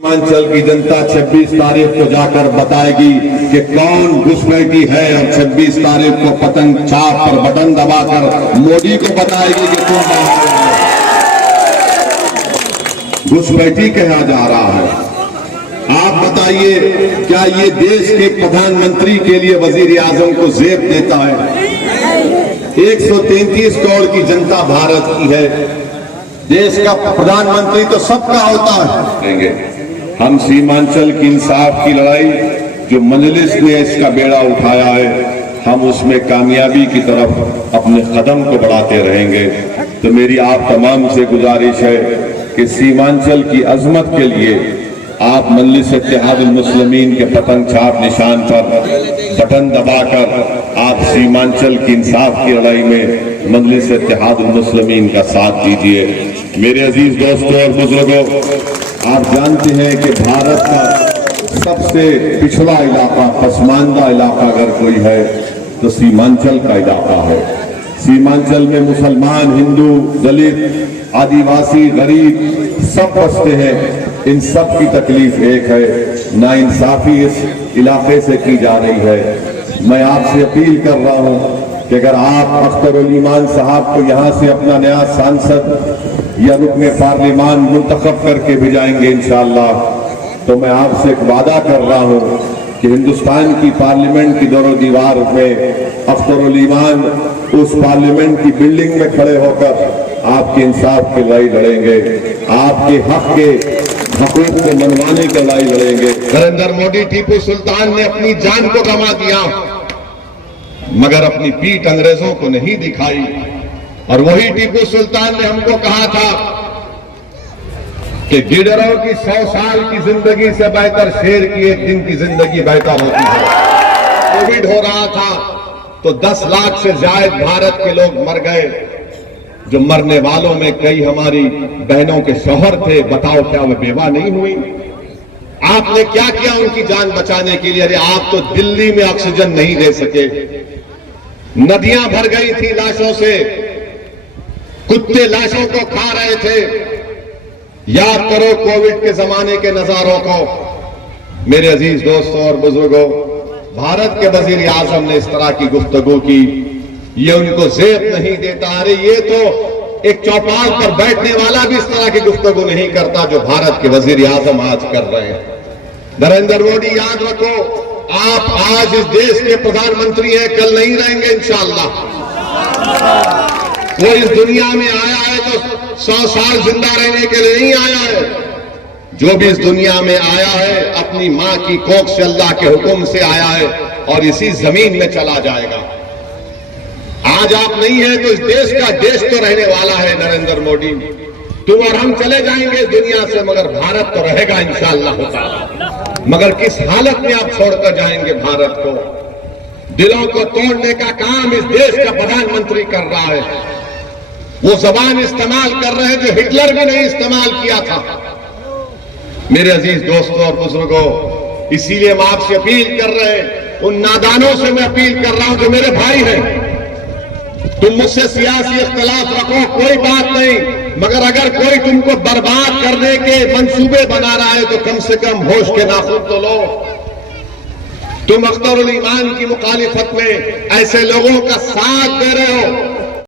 सीमांचल की जनता 26 तारीख को जाकर बताएगी कि कौन घुसपैठी है और 26 तारीख को पतंग छाप पर बटन दबाकर मोदी को बताएगी कि तुम घुसपैठी कहा जा रहा है। आप बताइए, क्या ये देश के प्रधानमंत्री के लिए वजीर आजम को जेब देता है? 133 करोड़ की जनता भारत की है। देश का प्रधानमंत्री तो सबका होता है। हम सीमांचल की इंसाफ की लड़ाई जो मजलिस ने इसका बेड़ा उठाया है, हम उसमें कामयाबी की तरफ अपने कदम को बढ़ाते रहेंगे। तो मेरी आप तमाम से गुजारिश है कि सीमांचल की अजमत के लिए आप मजलिस इत्तेहादुल मुस्लिमीन के पतंग छाप निशान पर बटन दबाकर आप सीमांचल की इंसाफ की लड़ाई में मजलिस इत्तेहादुल मुस्लिमीन का साथ दीजिए। मेरे अजीज दोस्तों और बुजुर्गों, आप जानते हैं कि भारत का सबसे पिछड़ा इलाका, पसमानदा इलाका अगर कोई है तो सीमांचल का इलाका है। सीमांचल में मुसलमान, हिंदू, दलित, आदिवासी, गरीब सब बसते हैं। इन सब की तकलीफ एक है, नाइंसाफी इस इलाके से की जा रही है। मैं आपसे अपील कर रहा हूं कि अगर आप अख्तरुल ईमान साहब को यहां से अपना नया सांसद या रुकने पार्लिमान मुंतखब करके भेजाएंगे इंशाअल्लाह, तो मैं आपसे एक वादा कर रहा हूं कि हिंदुस्तान की पार्लियामेंट की दोनों दीवार में अख्तरुल ईमान उस पार्लियामेंट की बिल्डिंग में खड़े होकर आपके इंसाफ की लड़ाई लड़ेंगे, आपके हक के हकूक को मनवाने की लड़ाई लड़ेंगे। नरेंद्र मोदी, टीपू सुल्तान ने अपनी जान को गंवा दिया मगर अपनी पीठ अंग्रेजों को नहीं दिखाई। और वही टीपू सुल्तान ने हमको कहा था कि गिडरों की 100 साल की जिंदगी से बेहतर शेर की एक दिन की जिंदगी बेहतर होती है। कोविड हो रहा था तो 10 लाख से ज्यादा भारत के लोग मर गए। जो मरने वालों में कई हमारी बहनों के शौहर थे। बताओ क्या वो बेवा नहीं हुई? आपने क्या किया उनकी जान बचाने के लिए? अरे आप तो दिल्ली में ऑक्सीजन नहीं दे सके, नदियां भर गई थी लाशों से, कुत्ते लाशों को खा रहे थे। याद करो कोविड के जमाने के नजारों को। मेरे अजीज दोस्तों और बुजुर्गों, भारत के वजीर आजम ने इस तरह की गुफ्तगू की, ये उनको जेब नहीं देता। अरे ये तो एक चौपाल पर बैठने वाला भी इस तरह की गुफ्तगू नहीं करता जो भारत के वजीर आजम आज कर रहे हैं। नरेंद्र मोदी, याद रखो, आप आज इस देश के प्रधानमंत्री हैं, कल नहीं रहेंगे इंशाअल्लाह। वो इस दुनिया में आया है तो 100 साल जिंदा रहने के लिए नहीं आया है। जो भी इस दुनिया में आया है अपनी मां की कोख से अल्लाह के हुक्म से आया है और इसी जमीन में चला जाएगा। आज आप नहीं है तो इस देश का देश तो रहने वाला है। नरेंद्र मोदी, तुम और हम चले जाएंगे दुनिया से मगर भारत तो रहेगा इंशाअल्लाह ताला। मगर किस हालत में आप छोड़कर जाएंगे भारत को? दिलों को तोड़ने का काम इस देश का प्रधानमंत्री कर रहा है। वो जबान इस्तेमाल कर रहे हैं जो हिटलर भी नहीं इस्तेमाल किया था। मेरे अजीज दोस्तों और बुजुर्गों, इसीलिए हम आपसे अपील कर रहे हैं, उन नादानों से मैं अपील कर रहा हूं जो मेरे भाई हैं। तुम मुझसे सियासी इख्तलाफ रखो, कोई बात नहीं, मगर अगर कोई तुमको बर्बाद करने के मंसूबे बना रहा है तो कम से कम होश के नाखून तो लो। तुम अख्तरुल ईमान की मुखालिफत में ऐसे लोगों का साथ दे रहे हो